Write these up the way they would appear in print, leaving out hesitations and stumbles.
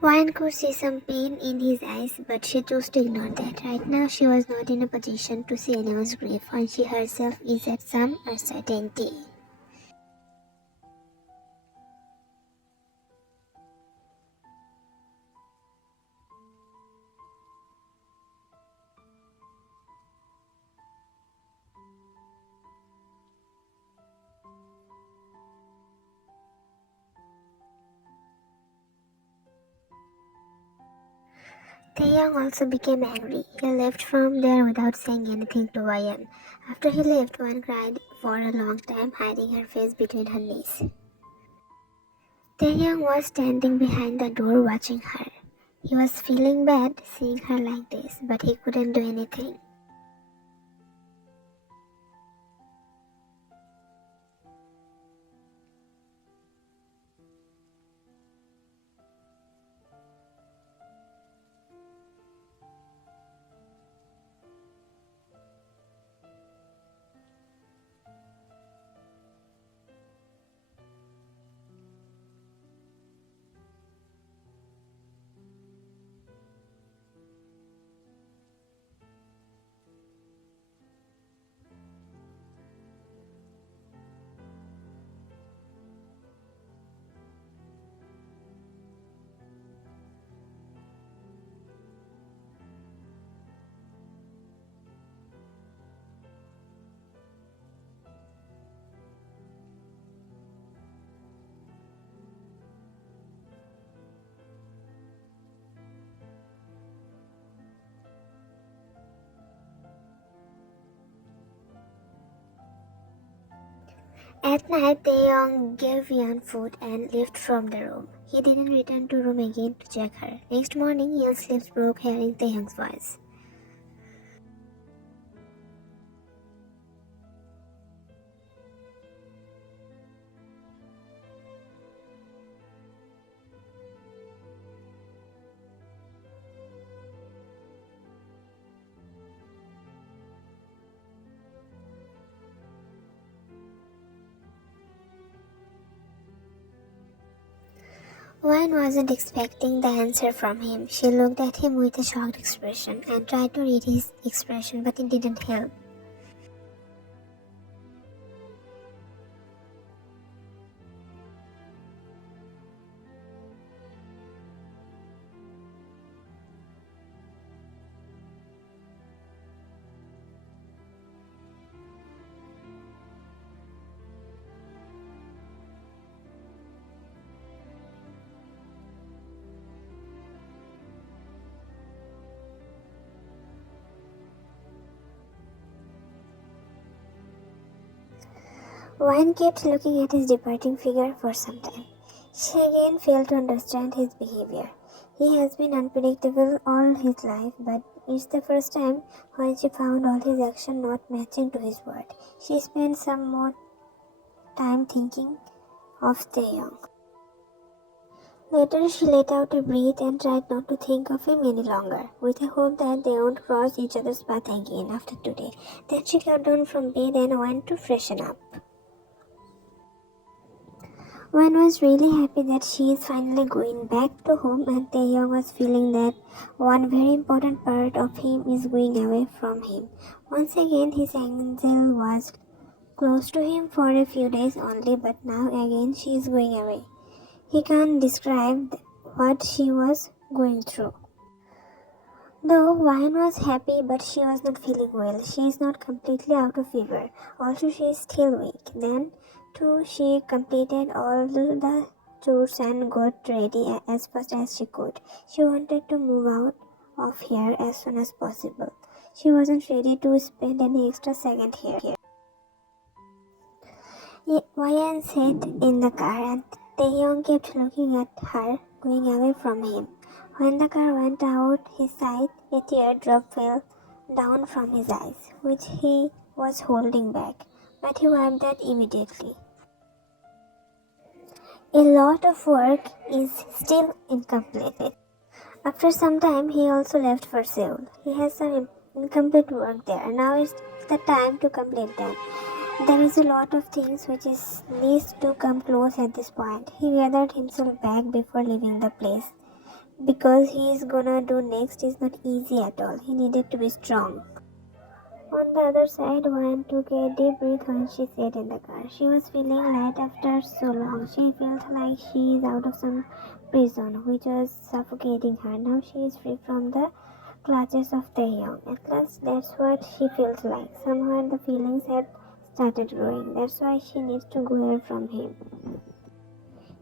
Wine could see some pain in his eyes, but she chose to ignore that. Right now, she was not in a position to see anyone's grief, and she herself is at some uncertainty. Taehyung also became angry. He left from there without saying anything to Wyan. After he left, Wyan cried for a long time, hiding her face between her knees. Taehyung was standing behind the door watching her. He was feeling bad seeing her like this, but he couldn't do anything. At night, Taehyung gave Yeon food and left from the room. He didn't return to room again to check her. Next morning, Yeon's sleep broke hearing Taehyung's voice. Wine wasn't expecting the answer from him. She looked at him with a shocked expression and tried to read his expression, but it didn't help. Wine kept looking at his departing figure for some time. She again failed to understand his behavior. He has been unpredictable all his life, but it's the first time when she found all his action not matching to his word. She spent some more time thinking of Taehyung. Later, she let out a breath and tried not to think of him any longer, with a hope that they won't cross each other's path again after today. Then she got down from bed and went to freshen up. One was really happy that she is finally going back to home, and Taehyung was feeling that one very important part of him is going away from him. Once again, his angel was close to him for a few days only, but now again she is going away. He can't describe what she was going through. Though Wine was happy, but she was not feeling well. She is not completely out of fever. Also, she is still weak. Then, too, she completed all the chores and got ready as fast as she could. She wanted to move out of here as soon as possible. She wasn't ready to spend any extra second here. Wyan sat in the car and Taehyung kept looking at her, going away from him. When the car went out his side, a teardrop fell down from his eyes, which he was holding back, but he wiped that immediately. A lot of work is still incomplete. After some time, he also left for Seoul. He has some incomplete work there. Now is the time to complete them. There is a lot of things which needs to come close at this point. He gathered himself back before leaving the place. because he is gonna do next is not easy at all. He needed to be strong. On the other side, Wan took a deep breath when she sat in the car. She was feeling light after so long. She felt like she is out of some prison which was suffocating her. Now she is free from the clutches of Taehyung. At last, that's what she feels like. Somewhere the feelings had started growing. That's why she needs to go away from him.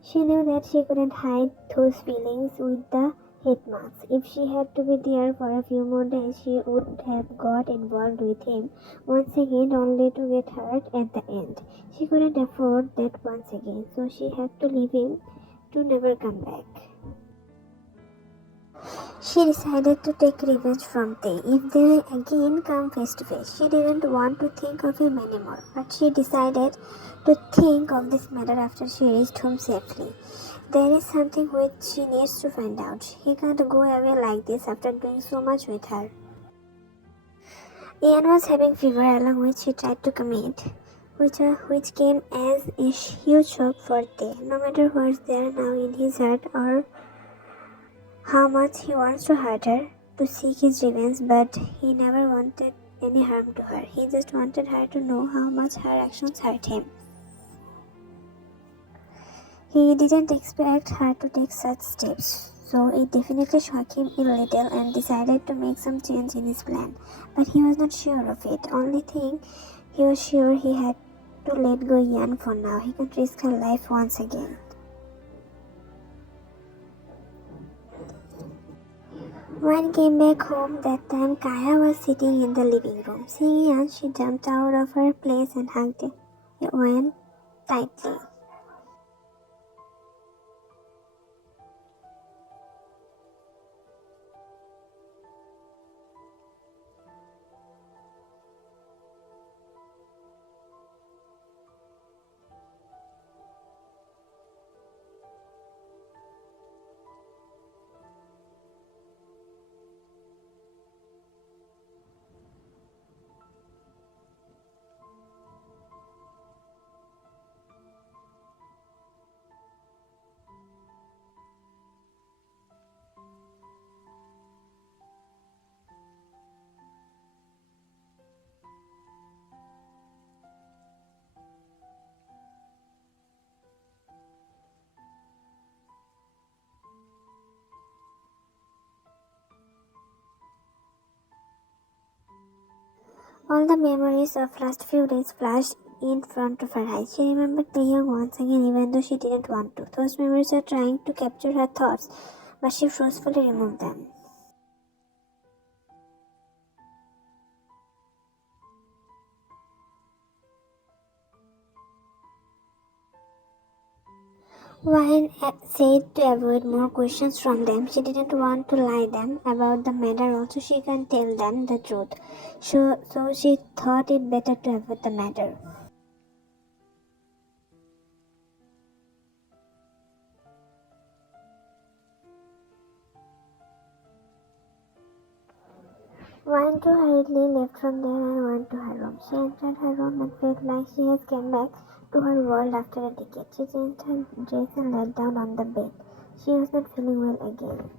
She knew that she couldn't hide those feelings with the hate marks. If she had to be there for a few more days, she would have got involved with him once again only to get hurt at the end. She couldn't afford that once again, so she had to leave him to never come back. She decided to take revenge from Tae if they again come face to face. She didn't want to think of him anymore, but she decided to think of this matter after she reached home safely. There is something which she needs to find out. He can't go away like this after doing so much with her. Ian was having fever along which she tried to commit, which came as a huge shock for Tae. No matter what's there now in his heart or how much he wants to hurt her, to seek his revenge, but he never wanted any harm to her. He just wanted her to know how much her actions hurt him. He didn't expect her to take such steps, so it definitely shocked him a little and decided to make some change in his plan. But he was not sure of it. Only thing he was sure he had to let go Yan for now. He can't risk her life once again. When came back home that time, Kaya was sitting in the living room. Seeing Yan, she jumped out of her place and hugged Wan tightly. All the memories of last few days flashed in front of her eyes. She remembered Taehyung once again even though she didn't want to. Those memories were trying to capture her thoughts, but she forcefully removed them. Wine said to avoid more questions from them. She didn't want to lie them about the matter. Also, she can't tell them the truth. So she thought it better to avoid the matter. Wine too hurriedly left from there and went to her room. She entered her room and felt like she has come back to her world after a decade. She changed her dress and lay down on the bed. She was not feeling well again.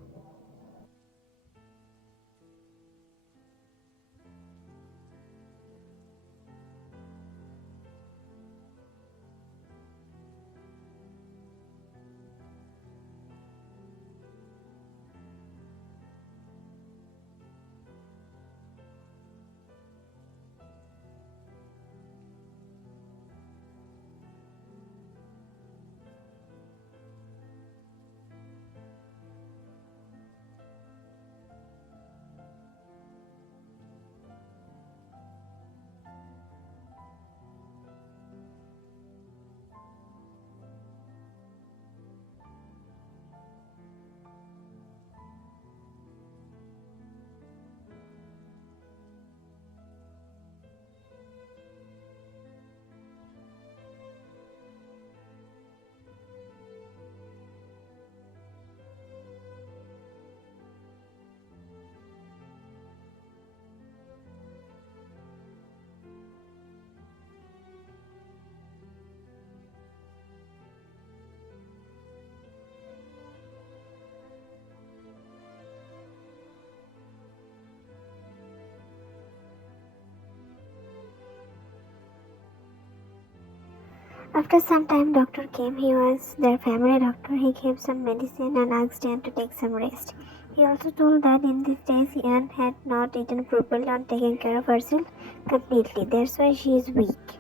After some time, doctor came. He was their family doctor. He gave some medicine and asked Anne to take some rest. He also told that in these days Anne had not eaten properly and taken care of herself completely. That's why she is weak.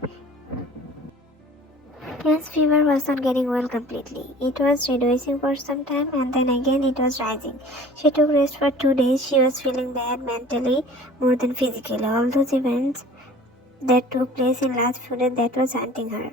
Anne's fever was not getting well completely. It was reducing for some time and then again it was rising. She took rest for 2 days. She was feeling bad mentally more than physically. All those events that took place in last few days, that was haunting her.